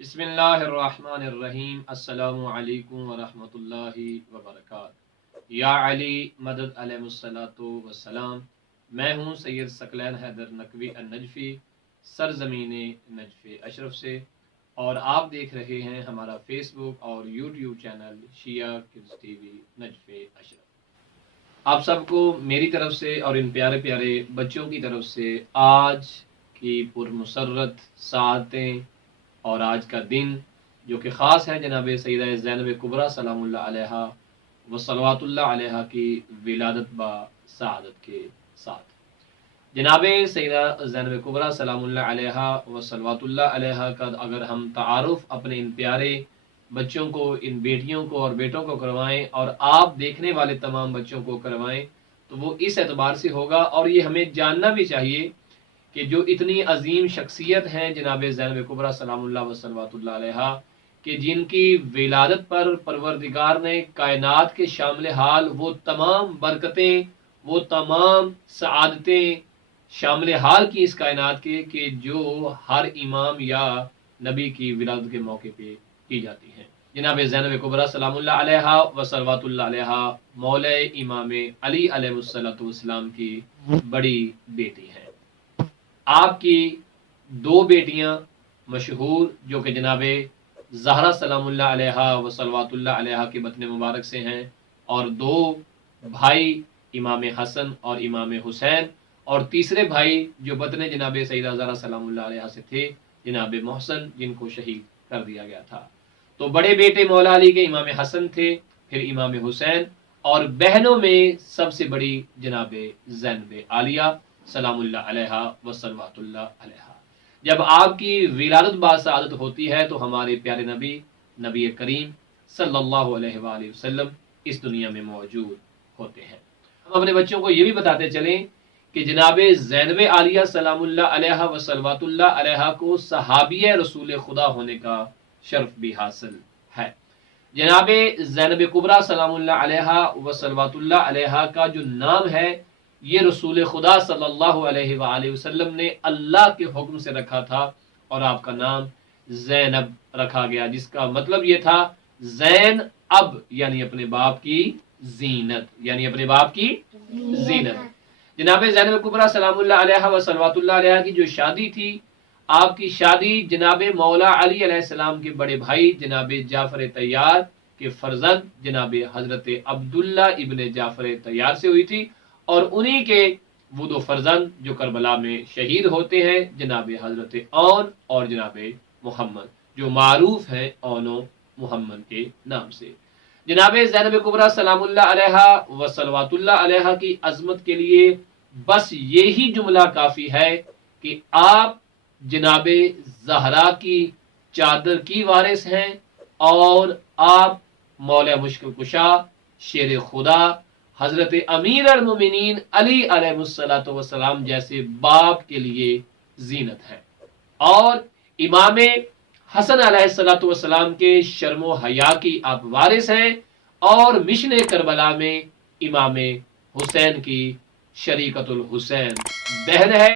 بسم اللہ الرحمن الرحیم السلام علیکم ورحمۃ اللہ وبرکاتہ۔ یا علی مدد علیہ الصلاۃ والسلام۔ میں ہوں سید ثقلین حیدر نقوی النجفی، سرزمین نجف اشرف سے، اور آپ دیکھ رہے ہیں ہمارا فیس بک اور YouTube channel Shia kids TV Najaf Ashraf. آپ سب کو میری طرف سے اور ان پیارے پیارے بچوں کی طرف سے آج کی پرمسرت ساعتیں اور آج کا دن جو کہ خاص ہے جناب سیدہ زینب کبریٰ سلام اللہ علیہا و صلوات اللہ علیہا کی ولادت با سعادت کے ساتھ۔ جناب سیدہ زینب کبریٰ سلام اللہ علیہا و صلوات اللہ علیہا کا اگر ہم تعارف اپنے ان پیارے بچوں کو، ان بیٹیوں کو اور بیٹوں کو کروائیں اور آپ دیکھنے والے تمام بچوں کو کروائیں تو وہ اس اعتبار سے ہوگا، اور یہ ہمیں جاننا بھی چاہیے کہ جو اتنی عظیم شخصیت ہیں جناب زینب کبریٰ سلام اللہ و صلوات اللہ علیہا، کہ جن کی ولادت پر پروردگار نے کائنات کے شامل حال وہ تمام برکتیں، وہ تمام سعادتیں شامل حال کی اس کائنات کے کہ جو ہر امام یا نبی کی ولادت کے موقع پہ کی جاتی ہیں۔ جناب زینب کبریٰ سلام اللہ علیہا و صلوات اللہ علیہا مولا امام علی علیہ الصلوۃ والسلام کی بڑی بیٹی ہیں۔ آپ کی دو بیٹیاں مشہور جو کہ جناب زہرا سلام اللہ علیہا و صلوات اللہ علیہا کے بطن مبارک سے ہیں، اور دو بھائی امام حسن اور امام حسین، اور تیسرے بھائی جو بطن جناب سیدہ زہرا سلام اللہ علیہا سے تھے جناب محسن، جن کو شہید کر دیا گیا تھا۔ تو بڑے بیٹے مولا علی کے امام حسن تھے، پھر امام حسین، اور بہنوں میں سب سے بڑی جناب زینب عالیہ سلام اللہ علیہا و صلوات اللہ علیہا۔ جب آپ کی ولادت با سعادت ہوتی ہے تو ہمارے پیارے نبی کریم صلی اللہ علیہ وآلہ وسلم اس دنیا میں موجود ہوتے ہیں۔ ہم اپنے بچوں کو یہ بھی بتاتے چلیں کہ جناب زینب عالیہ سلام اللہ علیہا و صلوات اللہ علیہا کو صحابیہ رسول خدا ہونے کا شرف بھی حاصل ہے۔ جناب زینب کبریٰ سلام اللہ علیہا و صلوات اللہ علیہا کا جو نام ہے یہ رسول خدا صلی اللہ علیہ وآلہ وسلم نے اللہ کے حکم سے رکھا تھا، اور آپ کا نام زینب رکھا گیا، جس کا مطلب یہ تھا زین اب، یعنی اپنے باپ کی زینت، یعنی اپنے باپ کی زینت۔ جناب زینب کبریٰ سلام اللہ علیہا و صلوات اللہ علیہا کی جو شادی تھی، آپ کی شادی جناب مولا علی علیہ السلام کے بڑے بھائی جناب جعفر طیار کے فرزند جناب حضرت عبداللہ ابن جعفر طیار سے ہوئی تھی، اور انہی کے وہ دو فرزند جو کربلا میں شہید ہوتے ہیں جناب حضرت اون اور جناب محمد، جو معروف ہیں اون و محمد کے نام سے۔ جناب زینب کبریٰ سلام اللہ علیہا و صلوات اللہ علیہا کی عظمت کے لیے بس یہی جملہ کافی ہے کہ آپ جناب زہرا کی چادر کی وارث ہیں، اور آپ مولا مشکل کشا شیر خدا حضرت امیر المومنین علی علیہ الصلوۃ والسلام جیسے باپ کے لیے زینت ہے، اور امام حسن علیہ الصلوۃ والسلام کے شرم و حیا کی آپ وارث ہیں، اور مشن کربلا میں امام حسین کی شریکت الحسین بہن ہے۔